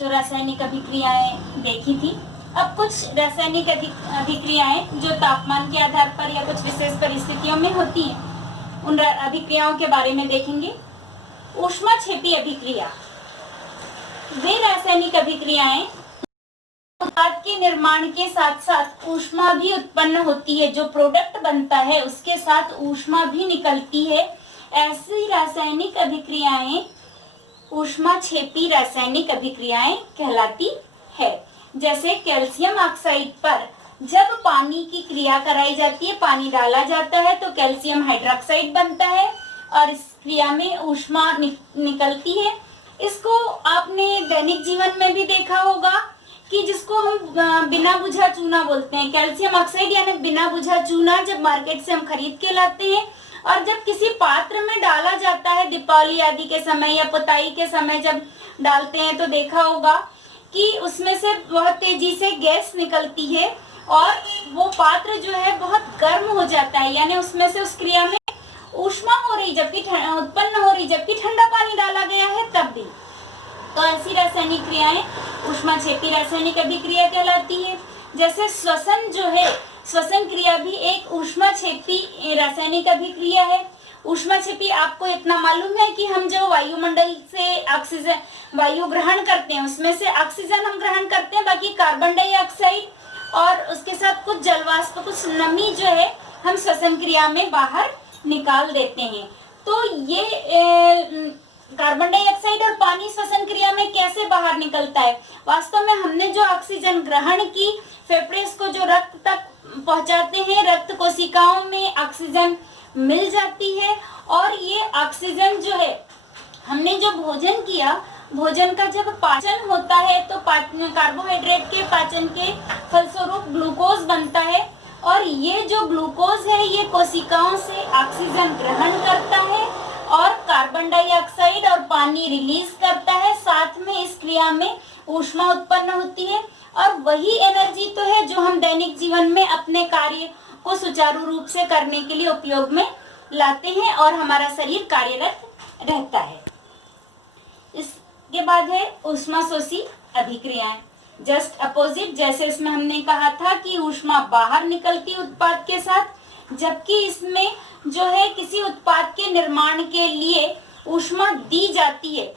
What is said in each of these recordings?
जो रासायनिक अभिक्रियाएं देखी थी। अब कुछ रासायनिक अभिक्रियाएं जो तापमान के आधार पर या कुछ विशेष परिस्थितियों में होती हैं, उन अभिक्रियाओं के बारे में देखेंगे। ऊष्माक्षेपी अभिक्रिया, वे रासायनिक अभिक्रियाएं उत्पाद के निर्माण के साथ साथ ऊष्मा भी उत्पन्न होती है। जो प्रोडक्ट बनता है उसके साथ ऊष्मा भी निकलती है। ऐसी रासायनिक अभिक्रियाएं ऊष्माक्षेपी रासायनिक अभिक्रियाएं कहलाती है। जैसे कैल्शियम ऑक्साइड पर जब पानी की क्रिया कराई जाती है, पानी डाला जाता है तो कैल्शियम हाइड्रोक्साइड बनता है और इस क्रिया में ऊष्मा निकलती है। इसको आपने दैनिक जीवन में भी देखा होगा कि जिसको हम बिना बुझा चूना बोलते हैं। कैल्शियम ऑक्साइड यानी बिना बुझा चूना जब मार्केट से हम खरीद के लाते हैं और जब किसी पात्र में डाला जाता है, दीपावली आदि के समय या पुताई के समय जब डालते हैं तो देखा होगा कि उसमें से बहुत तेजी से गैस निकलती है और वो पात्र जो है बहुत गर्म हो जाता है, यानी उसमें से उस क्रिया में ऊष्मा हो रही जबकि उत्पन्न हो रही जबकि ठंडा पानी डाला गया है तब भी। तो ऐसी रासायनिक क्रियाएं ऊष्माक्षेपी रासायनिक अभिक्रिया कहलाती है। जैसे श्वसन जो है, श्वसन क्रिया भी एक ऊष्माक्षेपी रासायनिक अभिक्रिया है। ऊष्माक्षेपी आपको इतना मालूम है कि हम जो वायुमंडल से ऑक्सीजन वायु ग्रहण करते हैं उसमें से ऑक्सीजन हम ग्रहण करते हैं, बाकी कार्बन डाइऑक्साइड और उसके साथ कुछ जलवाष्प, कुछ नमी जो है हम श्वसन क्रिया में बाहर निकाल देते हैं। तो ये कार्बन डाइऑक्साइड और पानी श्वसन क्रिया में कैसे बाहर निकलता है? वास्तव में हमने जो ऑक्सीजन ग्रहण की, फेफड़े को जो रक्त तक पहुंचाते हैं, रक्त कोशिकाओं में ऑक्सीजन मिल जाती है और ये ऑक्सीजन जो है हमने जो भोजन किया, भोजन का जब पाचन होता है तो कार्बोहाइड्रेट के पाचन के फलस्वरूप ग्लूकोज बनता है और ये जो ग्लूकोज है ये कोशिकाओं से ऑक्सीजन ग्रहण करता है और कार्बन डाइऑक्साइड और पानी रिलीज करता है। साथ में इस क्रिया में ऊष्मा उत्पन्न होती है और वही एनर्जी तो है जो हम दैनिक जीवन में अपने कार्य को सुचारू रूप से करने के लिए उपयोग में लाते हैं और हमारा शरीर कार्यरत रहता है। इसके बाद है ऊष्माशोषी अभिक्रियाएं, जस्ट अपोजिट। जैसे इसमें हमने कहा था कि ऊष्मा बाहर निकलती उत्पाद के साथ, जबकि इसमें जो है किसी उत्पाद के निर्माण के लिए ऊष्मा दी जाती है।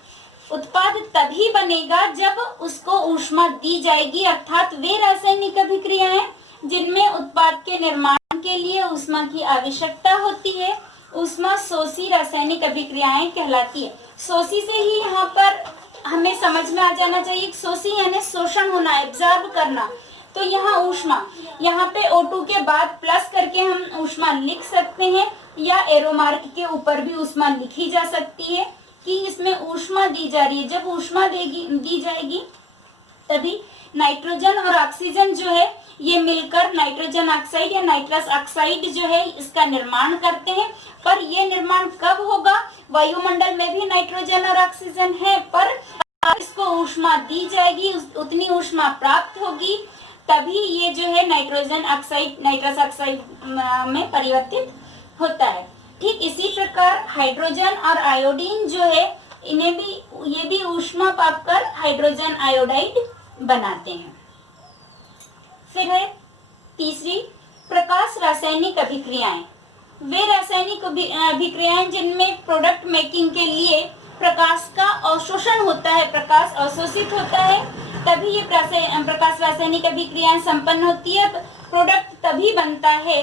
उत्पाद तभी बनेगा जब उसको ऊष्मा दी जाएगी, अर्थात वे रासायनिक अभिक्रियाएं जिनमें उत्पाद के निर्माण के लिए ऊष्मा की आवश्यकता होती है ऊष्मा शोषी रासायनिक अभिक्रियाएं कहलाती है। शोषी से ही यहाँ पर हमें समझ में आ जाना चाहिए। शोषी यानी शोषण होना, एब्जॉर्ब करना। तो यहाँ ऊष्मा, यहाँ पे O2 के बाद प्लस करके हम ऊष्मा लिख सकते हैं या एरो मार्क के ऊपर भी ऊष्मा लिखी जा सकती है कि इसमें ऊष्मा दी जा रही है। जब ऊष्मा दी जाएगी तभी नाइट्रोजन और ऑक्सीजन जो है ये मिलकर नाइट्रोजन ऑक्साइड या नाइट्रस ऑक्साइड जो है इसका निर्माण करते हैं। पर ये निर्माण कब होगा? वायुमंडल में भी नाइट्रोजन और ऑक्सीजन है, पर इसको ऊष्मा दी जाएगी, उतनी ऊष्मा प्राप्त होगी तभी ये जो है नाइट्रोजन ऑक्साइड नाइट्रस ऑक्साइड में परिवर्तित होता है। ठीक इसी प्रकार हाइड्रोजन और आयोडीन जो है ये भी ऊष्मा पाकर हाइड्रोजन आयोडाइड बनाते हैं। फिर है तीसरी, प्रकाश रासायनिक अभिक्रियाएं। वे रासायनिक अभिक्रियाएं जिनमें प्रोडक्ट मेकिंग के लिए प्रकाश का अवशोषण होता है, प्रकाश अवशोषित होता है, तभी ये प्रकाश रासायनिक अभिक्रियाएं संपन्न होती है। प्रोडक्ट तभी बनता है।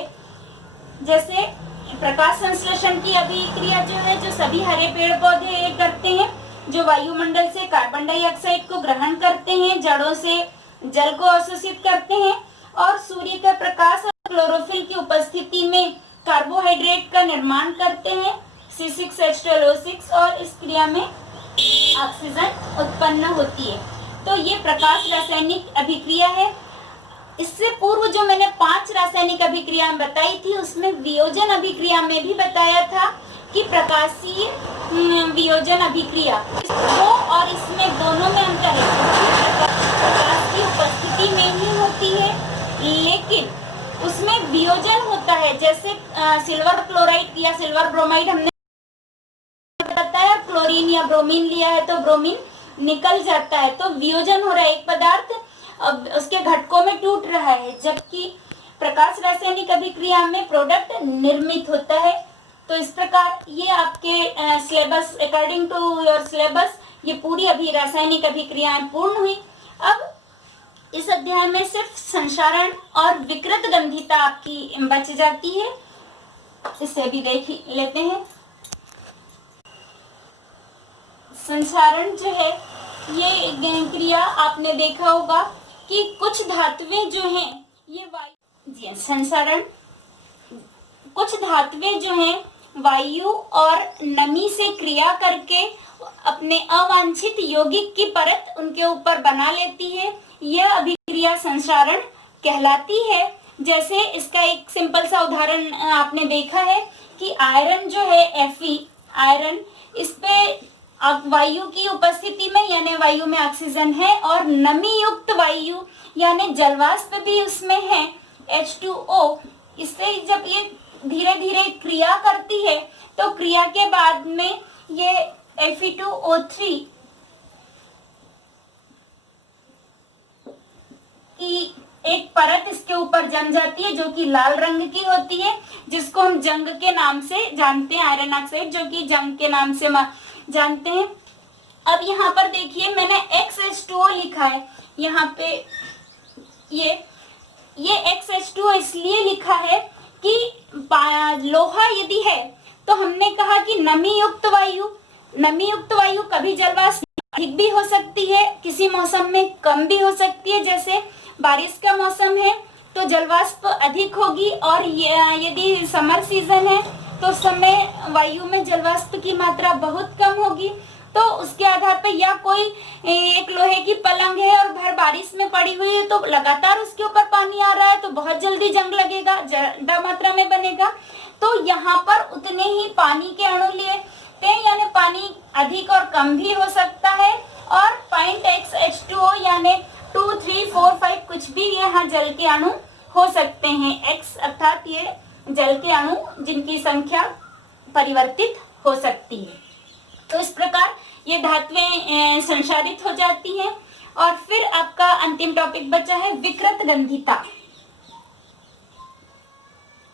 जैसे प्रकाश संश्लेषण की अभिक्रिया जो है, जो सभी हरे पेड़ पौधे करते हैं, जो वायुमंडल से कार्बन डाइऑक्साइड को ग्रहण करते हैं, जड़ों से जल को अवशोषित करते हैं और सूर्य का प्रकाश और क्लोरोफिल की उपस्थिति में कार्बोहाइड्रेट का निर्माण करते हैं C6H12O6 और इस क्रिया में ऑक्सीजन उत्पन्न होती है। तो ये प्रकाश रासायनिक अभिक्रिया है। इससे पूर्व जो मैंने 5 रासायनिक अभिक्रियाएं बताई थी उसमें वियोजन अभिक्रिया में भी बताया था कि प्रकाशीय वियोजन अभिक्रिया, वो और इसमें दोनों में अंतर है। प्रकाश की उपस्थिति में ही होती है लेकिन उसमें वियोजन होता है। जैसे सिल्वर क्लोराइड या सिल्वर ब्रोमाइड हमने बताया, क्लोरीन या ब्रोमीन लिया है तो ब्रोमीन निकल जाता है तो वियोजन हो रहा है, एक पदार्थ अब उसके घटकों में टूट रहा है, जबकि प्रकाश रासायनिक अभिक्रिया में प्रोडक्ट निर्मित होता है। तो इस प्रकार ये आपके syllabus, according to your syllabus, ये पूरी अभी रासायनिक अभिक्रियाएं पूर्ण हुई। अब इस अध्याय में सिर्फ संसारण और विकृत गंधिता आपकी बच जाती है, इसे भी देख लेते हैं। संसारण जो है ये क्रिया आपने देखा होगा कि कुछ धातुएं जो हैं ये वायु, जी संसारण, कुछ धातुएं जो हैं वायु और नमी से क्रिया करके अपने अवांछित यौगिक की परत उनके ऊपर बना लेती है, यह अभिक्रिया संसारण कहलाती है। जैसे इसका एक सिंपल सा उदाहरण आपने देखा है कि आयरन जो है Fe, आयरन, इस पे वायु की उपस्थिति में यानी वायु में ऑक्सीजन है और नमी युक्त वायु यानी जलवाष्प भी उसमें है H2O। इससे जब ये धीरे धीरे क्रिया करती है तो क्रिया के बाद में ये Fe2O3 की एक परत इसके ऊपर जम जाती है जो कि लाल रंग की होती है, जिसको हम जंग के नाम से जानते हैं, आयरन ऑक्साइड जो कि जंग के नाम से जानते हैं। अब यहाँ पर देखिए मैंने XH2O लिखा है, यहाँ पे ये XH2O इसलिए लिखा है कि लोहा यदि है तो हमने कहा कि नमी युक्त वायु कभी जलवाष्प अधिक भी हो सकती है, किसी मौसम में कम भी हो सकती है। जैसे बारिश का मौसम है तो जलवाष्प अधिक होगी और यदि समर सीजन है तो उस समय वायु में जलवाष्प की मात्रा बहुत कम होगी। तो उसके आधार पर या कोई एक लोहे की पलंग है और भर बारिश में पड़ी हुई है तो लगातार उसके ऊपर पानी आ रहा है तो बहुत जल्दी जंग लगेगा, ज्यादा मात्रा में बनेगा। तो यहाँ पर उतने ही पानी के अणु लेते हैं, यानी पानी अधिक और कम भी हो सकता है। और पॉइंट XH2O यानी 2, 3, 4, 5 कुछ भी यहाँ जल के अणु हो सकते हैं। X अर्थात ये जल के अणु जिनकी संख्या परिवर्तित हो सकती है। तो इस प्रकार ये धातुएं संसारित हो जाती हैं। और फिर आपका अंतिम टॉपिक बचा है विकृत गंधिता।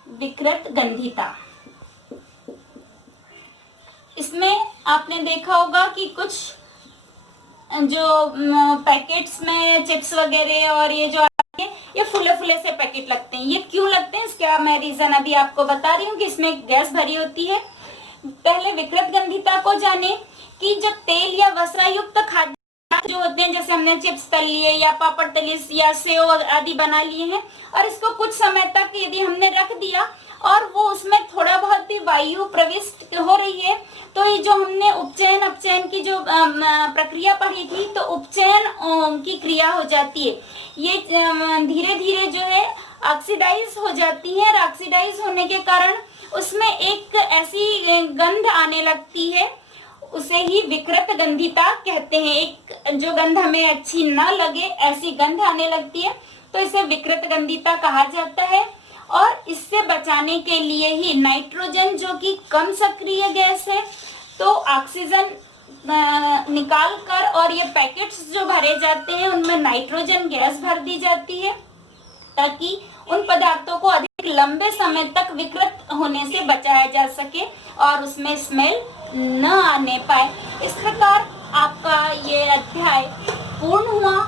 विकृत गंधिता, इसमें आपने देखा होगा कि कुछ जो पैकेट्स में चिप्स वगैरह और ये जो ये फुले फुले से पैकेट लगते हैं। ये क्यों लगते हैं इसका मैं रीजन अभी आपको बता रही हूँ कि इसमें गैस भरी होती है। पहले विकृत गंधिता को जाने कि जब तेल या वसा युक्त खाद्य जो होते हैं, जैसे हमने चिप्स तल लिए या पापड़ तलिए या सेव आदि बना लिए हैं और इसको कुछ समय तक यदि हमने रख दिया और वो उसमें थोड़ा बहुत भी वायु प्रविष्ट हो रही है तो ये जो हमने उपचयन अपचयन की जो प्रक्रिया पढ़ी थी तो उपचयन की क्रिया हो जाती है। ये धीरे धीरे जो है ऑक्सीडाइज हो जाती है और ऑक्सीडाइज होने के कारण उसमें एक ऐसी गंध आने लगती है, उसे ही विकृत गंधिता कहते हैं। एक जो गंध हमें अच्छी न लगे ऐसी गंध आने लगती है तो इसे विकृत गंधिता कहा जाता है। और इससे बचाने के लिए ही नाइट्रोजन जो कि कम सक्रिय गैस है तो ऑक्सीजन निकाल कर और ये पैकेट्स जो भरे जाते हैं उनमें नाइट्रोजन गैस भर दी जाती है ताकि उन पदार्थों को अधिक लंबे समय तक विकृत होने से बचाया जा सके और उसमें स्मेल न आने पाए। इस प्रकार आपका ये अध्याय पूर्ण हुआ